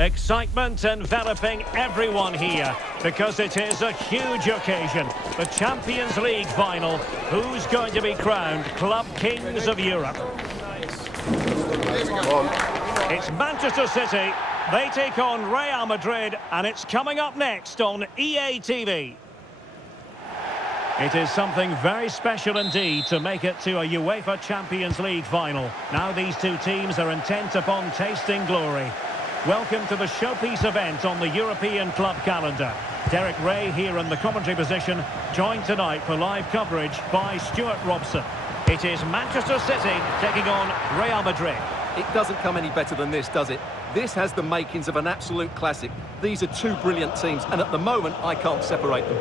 Excitement enveloping everyone here because it is a huge occasion. The Champions League final. Who's going to be crowned Club Kings of Europe? It's Manchester City. They take on Real Madrid, and it's coming up next on EA TV. It is something very special indeed to make it to a UEFA Champions League final. Now these two teams are intent upon tasting glory. Welcome to the showpiece event on the European club calendar. Derek Ray here in the commentary position, joined tonight for live coverage by Stuart Robson. It is Manchester City taking on Real Madrid. It doesn't come any better than this, does it? This has the makings of an absolute classic. These are two brilliant teams, and at the moment, I can't separate them.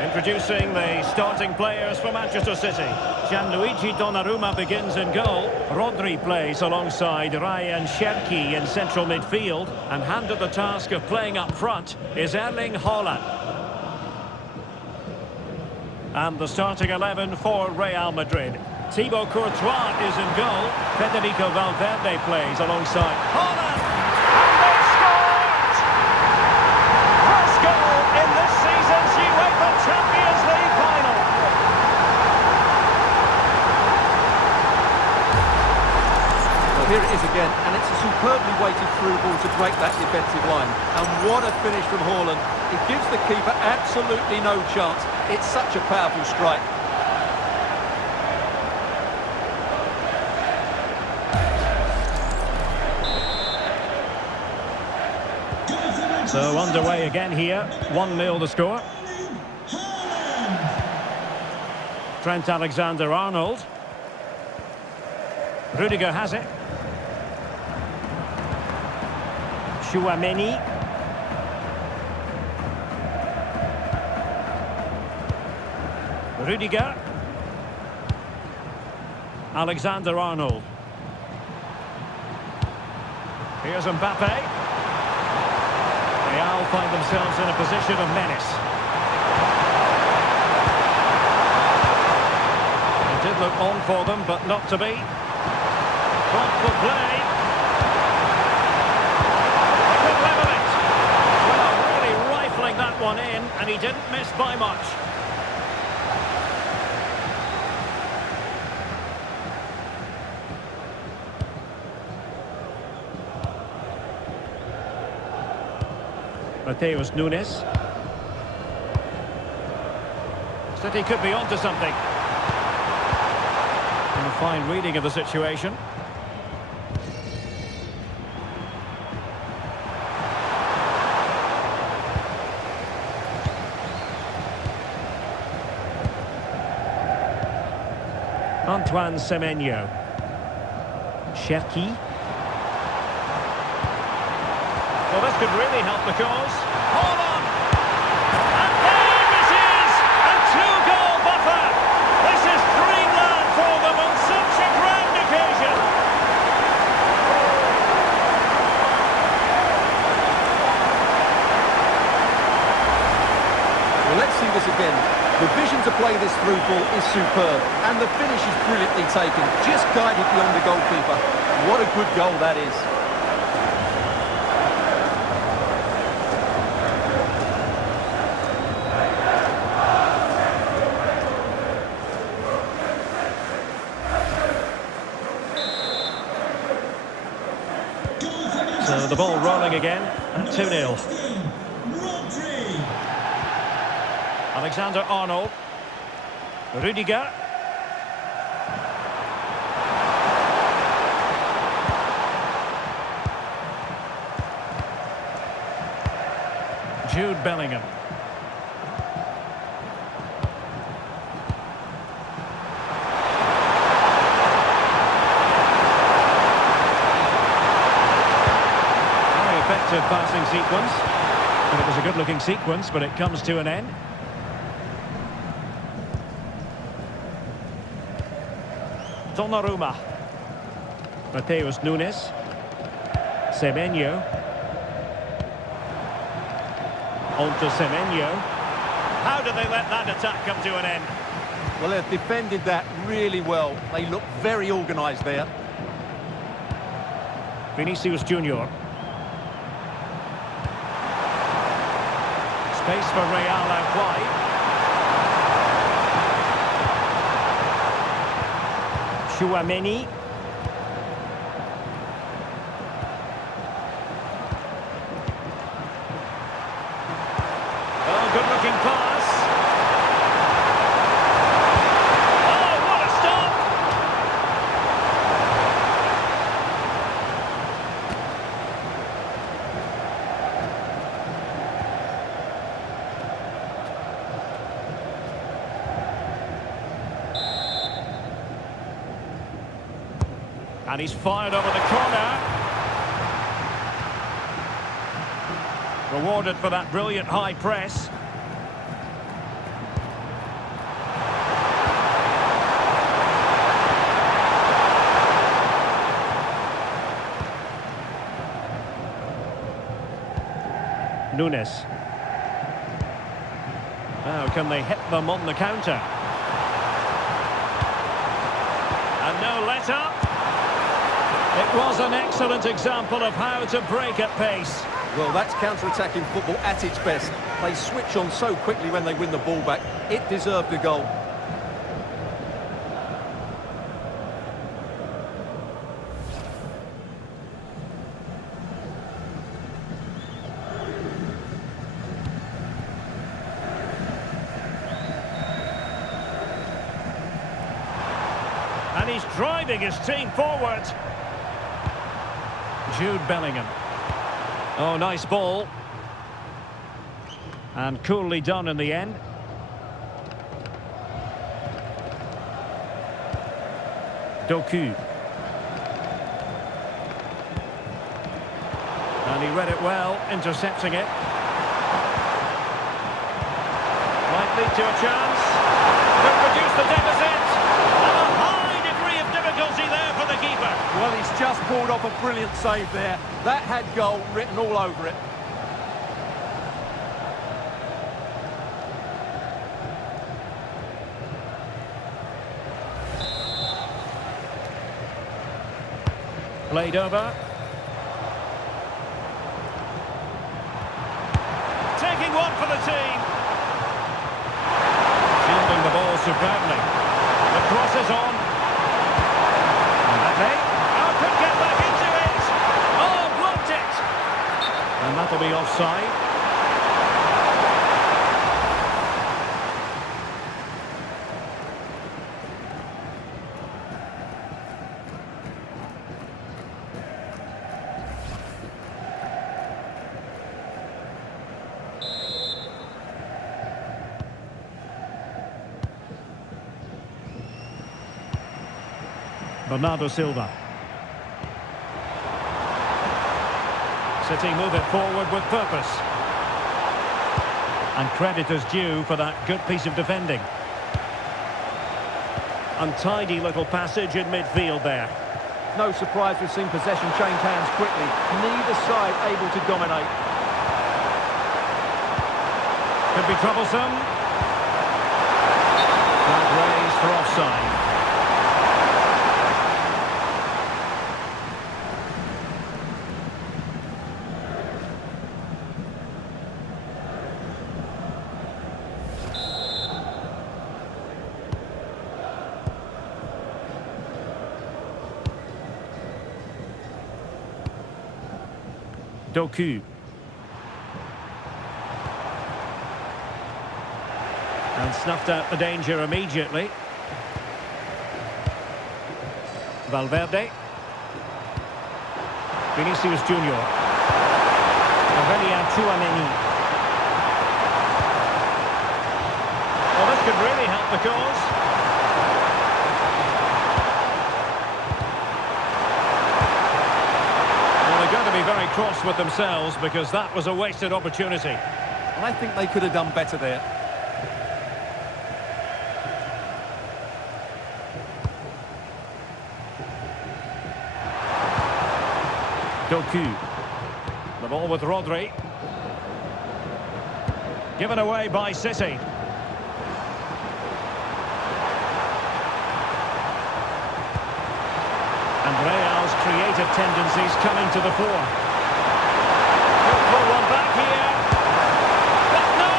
Introducing the starting players for Manchester City. Gianluigi Donnarumma begins in goal. Rodri plays alongside Ryan Cherki in central midfield. And handed the task of playing up front is Erling Haaland. And the starting 11 for Real Madrid. Thibaut Courtois is in goal. Federico Valverde plays alongside Haaland. And they scored! First goal in this season's UEFA Champions League final. Well, here it is again, and it's a superbly weighted through ball to break that defensive line. And what a finish from Haaland. It gives the keeper absolutely no chance. It's such a powerful strike. So underway again here, 1-0 the score. Trent Alexander-Arnold. Rudiger has it. Chouameni. Rudiger. Alexander-Arnold. Here's Mbappe. Real find themselves in a position of menace. It did look on for them, but not to be. Front for play. They could level it. Well, really rifling that one in, and he didn't miss by much. Mateus Nunes. City could be onto something. And a fine reading of the situation. Antoine Semenyo. Cherki. Well, this could really help the cause. Hold on! And there it is! A two-goal buffer! This is dreamland for them on such a grand occasion! Well, let's see this again. The vision to play this through ball is superb, and the finish is brilliantly taken, just guided beyond the goalkeeper. What a good goal that is. So the ball rolling again at 2-0. Alexander-Arnold. Rudiger. Jude Bellingham. Effective passing sequence, and it was a good-looking sequence, but it comes to an end. Donnarumma. Mateus Nunes. Semenyo. On to Semenyo. How did they let that attack come to an end? Well, they've defended that really well. They look very organised there. Vinicius Junior. Space for Real out wide. Chouameni. Oh, good-looking pass. Oh, what a stop! And he's fired over the corner. Rewarded for that brilliant high press. Nunes. Now can they hit them on the counter? And no let-up. It was an excellent example of how to break at pace. Well, that's counter-attacking football at its best. They switch on so quickly when they win the ball back. It deserved a goal. And he's driving his team forward. Jude Bellingham. Oh, nice ball. And coolly done in the end. Doku. And he read it well, intercepting it. Might lead to a chance. Could reduce the deficit. And a high degree of difficulty there for the keeper. Well, he's just pulled off a brilliant save there. That had goal written all over it. Played over. Taking one for the team. Fielding the ball superbly. The cross is on. Mbappe. Oh, could get back into it. Oh, blocked it. And that'll be offside. Bernardo Silva. City move it forward with purpose. And credit is due for that good piece of defending. Untidy little passage in midfield there. No surprise we've seen possession change hands quickly. Neither side able to dominate. Could be troublesome. Flag raised for offside. Doku. And snuffed out the danger immediately. Valverde. Vinicius Junior. Chouameni. Well, this could really help the cause. Going to be very cross with themselves because that was a wasted opportunity. I think they could have done better there. Doku. The ball with Rodri. Given away by City. And Real's creative tendencies coming to the fore. He'll pull one back here. But no!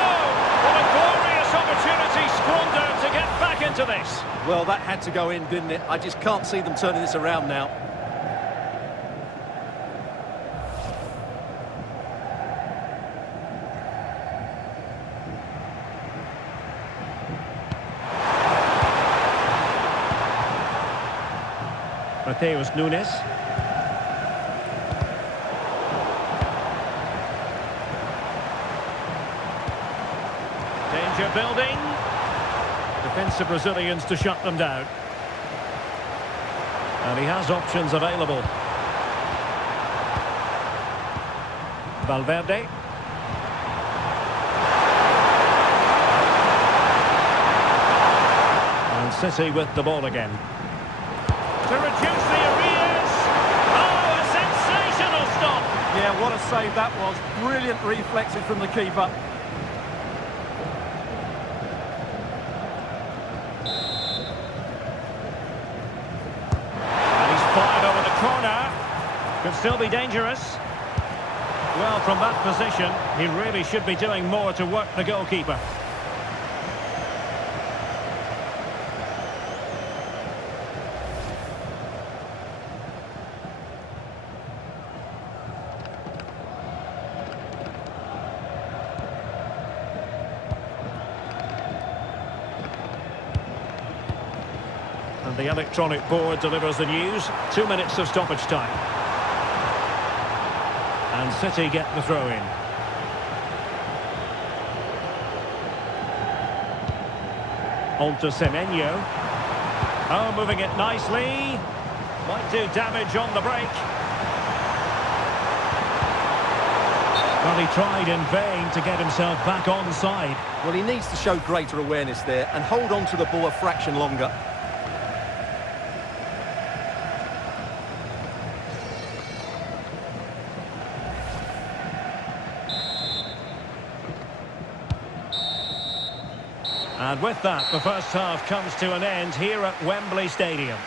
What a glorious opportunity squandered to get back into this. Well, that had to go in, didn't it? I just can't see them turning this around now. Mateus Nunes. Danger building. Defensive Brazilians to shut them down. And he has options available. Valverde. And City with the ball again. To reduce the arrears. Oh, a sensational stop. Yeah, what a save that was. Brilliant reflexes from the keeper. And he's fired over the corner. Could still be dangerous. Well, from that position, he really should be doing more to work the goalkeeper. And the electronic board delivers the news. 2 minutes of stoppage time. And City get the throw in. On to Semenyo. Oh, moving it nicely. Might do damage on the break. Well, he tried in vain to get himself back onside. Well, he needs to show greater awareness there and hold on to the ball a fraction longer. And with that, the first half comes to an end here at Wembley Stadium.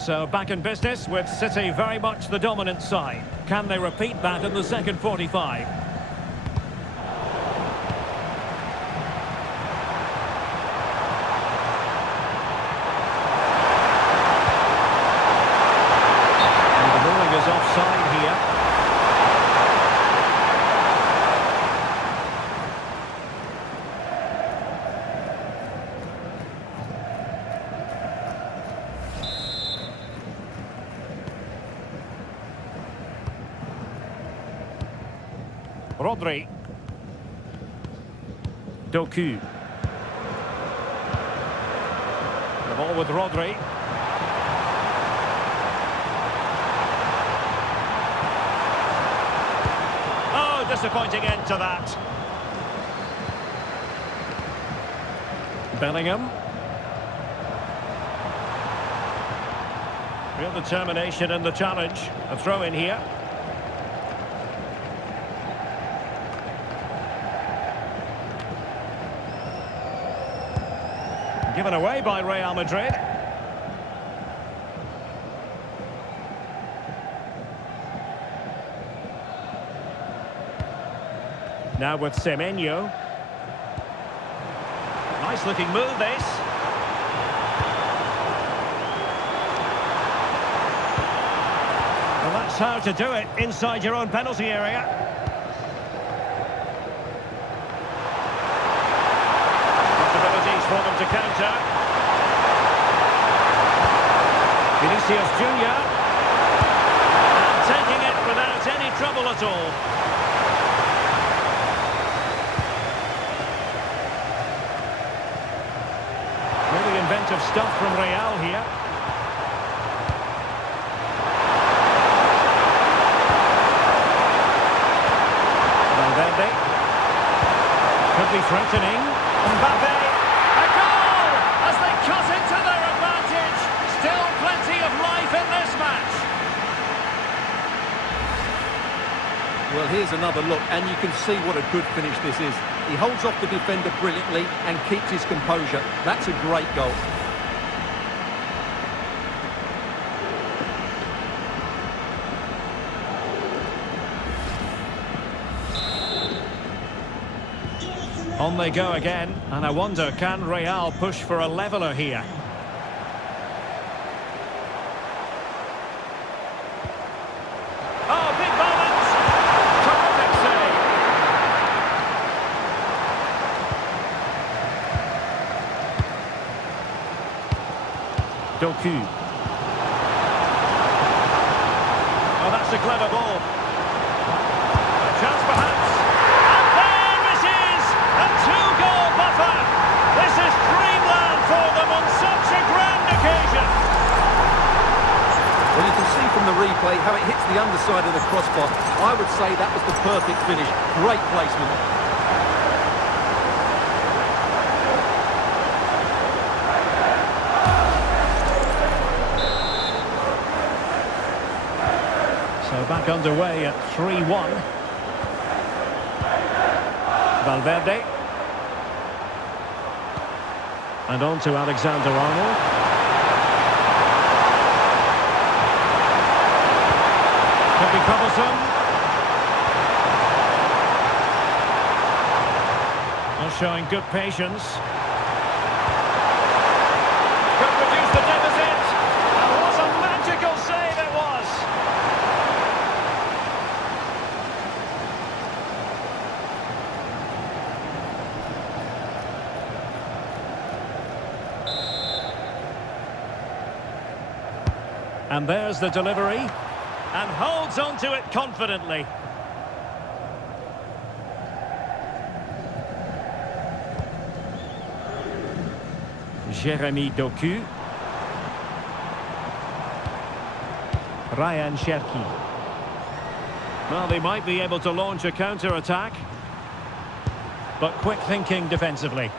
So back in business with City very much the dominant side. Can they repeat that in the second 45? And the ruling is offside here. Rodri. Doku. The ball with Rodri. Oh, disappointing end to that. Bellingham. Real determination in the challenge. A throw in here. Given away by Real Madrid. Now with Semenyo. Nice looking move this. Well, that's how to do it inside your own penalty area. For them to counter. Vinicius Junior. And taking it without any trouble at all. Really inventive stuff from Real here. threatening. Mbappe, a goal as they cut into their advantage. Still plenty of life in this match. Well, here's another look, and you can see what a good finish this is. He holds off the defender brilliantly and keeps his composure. That's a great goal. On they go again, and I wonder, can Real push for a leveller here? Oh, big moment! Terrific save! Doku. Oh, that's a clever ball. A chance perhaps. And there it is! A two-goal buffer! This is dreamland for them on such a grand occasion! Well, you can see from the replay how it hits the underside of the crossbar. I would say that was the perfect finish. Great placement. So back underway at 3-1. Valverde. And on to Alexander-Arnold. Could be troublesome. Well, showing good patience. Could reduce the deficit. And what a magical save it was. And there's the delivery, and holds on to it confidently. Jeremy Doku. Ryan Cherki. Well, they might be able to launch a counter-attack, but quick thinking defensively.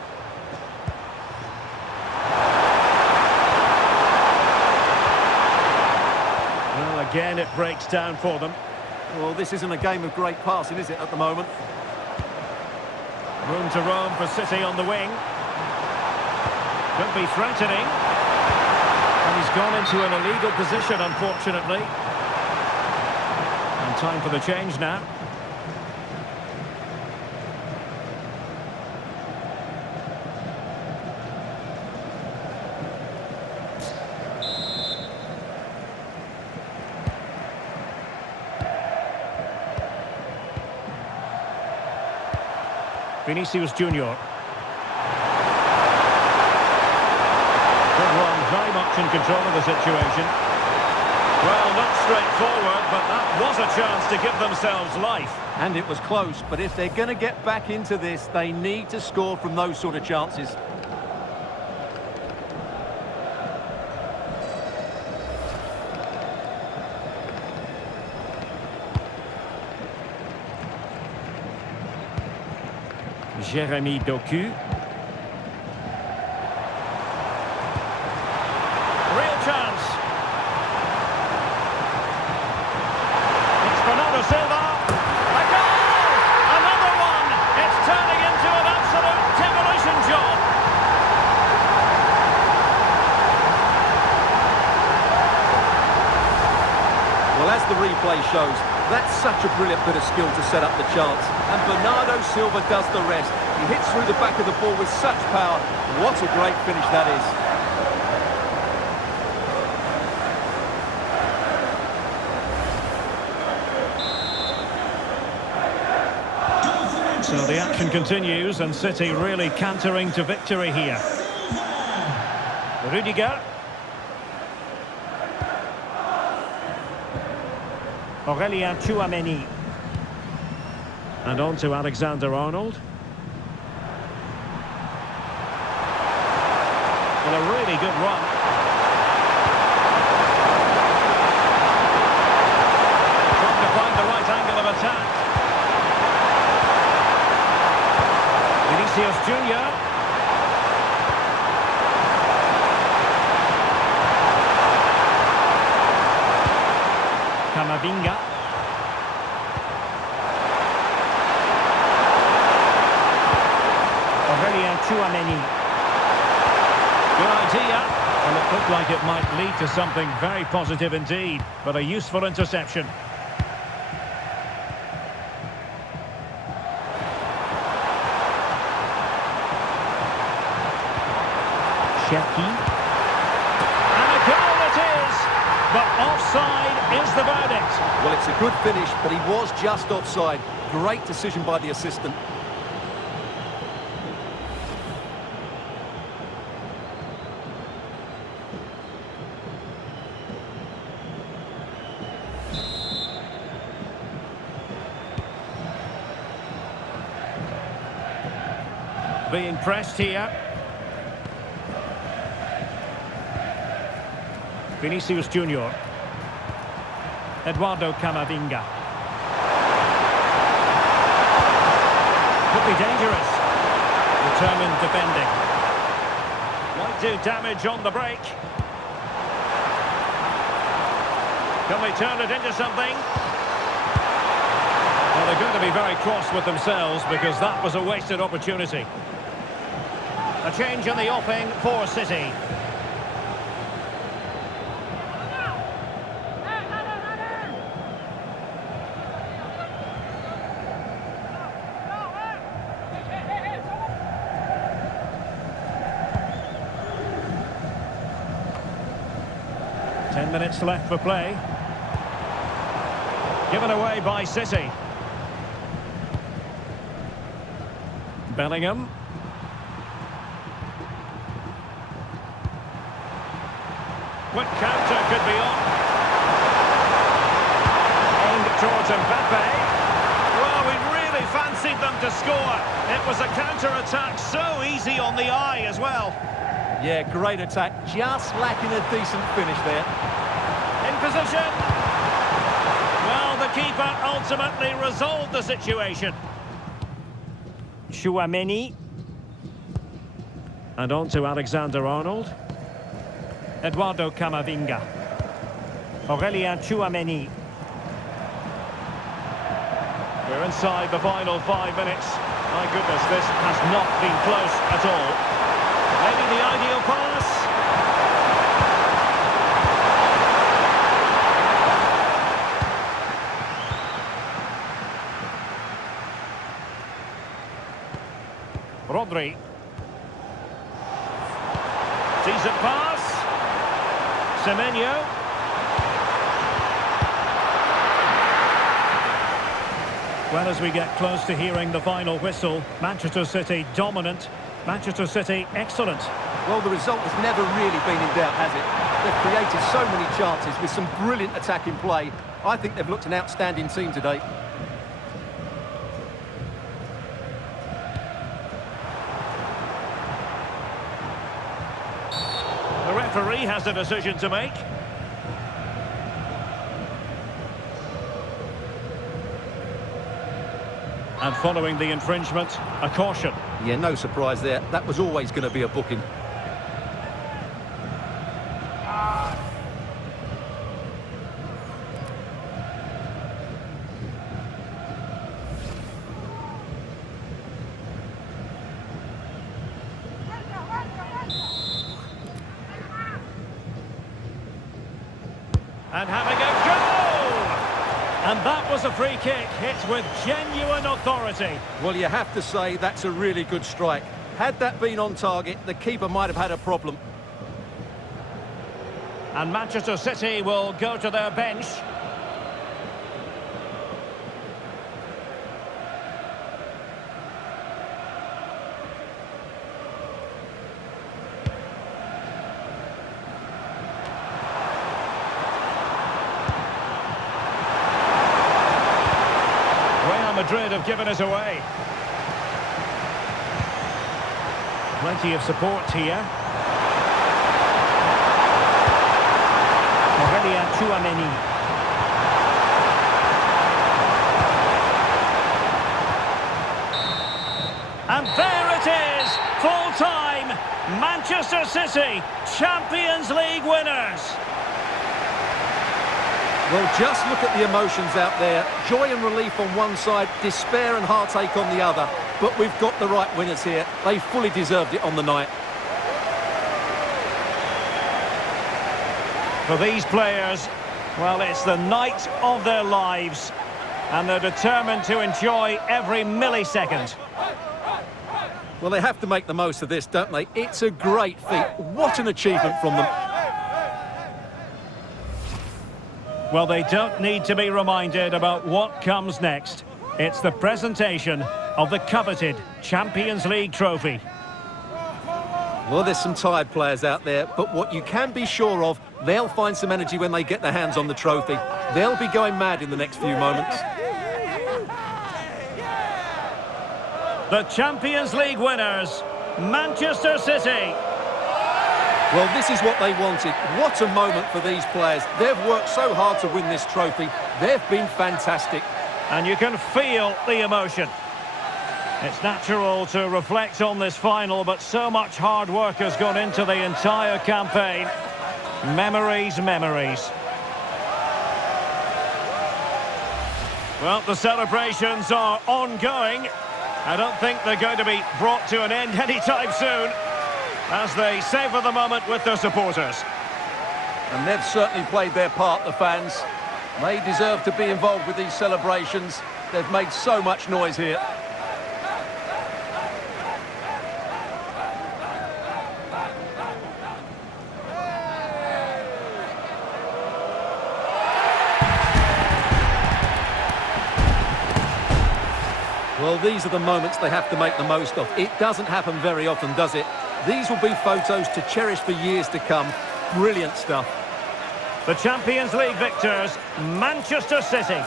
Again, it breaks down for them. Well, this isn't a game of great passing, is it, at the moment? Room to roam for City on the wing. Could be threatening. And he's gone into an illegal position, unfortunately. And time for the change now. Vinicius Junior. Good one, very much in control of the situation. Well, not straightforward, but that was a chance to give themselves life. And it was close, but if they're going to get back into this, they need to score from those sort of chances. Jeremy Doku. Real chance. It's Bernardo Silva. A goal! Another one! It's turning into an absolute demolition job. Well, as the replay shows, that's such a brilliant bit of skill to set up the chance. And Bernardo Silva does the rest. He hits through the back of the ball with such power. What a great finish that is. So the action continues and City really cantering to victory here. Rudiger. Aurelien Tchouameni. And on to Alexander-Arnold. Well, a really good run. Trying to find the right angle of attack. Vinicius might lead to something very positive indeed, but a useful interception. Sheki. And a goal it is! But offside is the verdict. Well, it's a good finish, but he was just offside. Great decision by the assistant. Being pressed here. Vinicius Junior. Eduardo Camavinga. Could be dangerous. Determined defending. Might do damage on the break. Can they turn it into something? Well, they're going to be very cross with themselves because that was a wasted opportunity. A change in the offing for City. Minutes left for play. Given away by City. Bellingham. Quick counter could be on. Aimed towards Mbappe. Well, we really fancied them to score. It was a counter-attack, so easy on the eye as well. Yeah, great attack. Just lacking a decent finish there. In position. Well, the keeper ultimately resolved the situation. Tchouaméni. And on to Alexander-Arnold. Eduardo Camavinga. Aurélien Tchouaméni. We're inside the final 5 minutes. My goodness, this has not been close at all. Maybe the ideal pass. Rodri. Decent pass. Semenyo. Well, as we get close to hearing the final whistle, Manchester City dominant, Manchester City excellent. Well, the result has never really been in doubt, has it? They've created so many chances with some brilliant attacking play. I think they've looked an outstanding team today. The referee has a decision to make. And following the infringement, a caution. Yeah, no surprise there. That was always going to be a booking. And having a goal! And that was a free kick hit with genuine authority. Well, you have to say that's a really good strike. Had that been on target, the keeper might have had a problem. And Manchester City will go to their bench. Madrid have given us away. Plenty of support here. Aurélien Tchouaméni. And there it is, full time. Manchester City, Champions League winners. Well, just look at the emotions out there. Joy and relief on one side, despair and heartache on the other. But we've got the right winners here. They fully deserved it on the night. For these players, well, it's the night of their lives, and they're determined to enjoy every millisecond. Well, they have to make the most of this, don't they? It's a great feat. What an achievement from them. Well, they don't need to be reminded about what comes next. It's the presentation of the coveted Champions League trophy. Well, there's some tired players out there, but what you can be sure of, they'll find some energy when they get their hands on the trophy. They'll be going mad in the next few moments. The Champions League winners, Manchester City. Well, this is what they wanted. What a moment for these players. They've worked so hard to win this trophy. They've been fantastic. And you can feel the emotion. It's natural to reflect on this final, but so much hard work has gone into the entire campaign. Memories, memories. Well, the celebrations are ongoing. I don't think they're going to be brought to an end anytime soon, as they savour the moment with their supporters. And they've certainly played their part, the fans. They deserve to be involved with these celebrations. They've made so much noise here. Well, these are the moments they have to make the most of. It doesn't happen very often, does it? These will be photos to cherish for years to come. Brilliant stuff. The Champions League victors, Manchester City.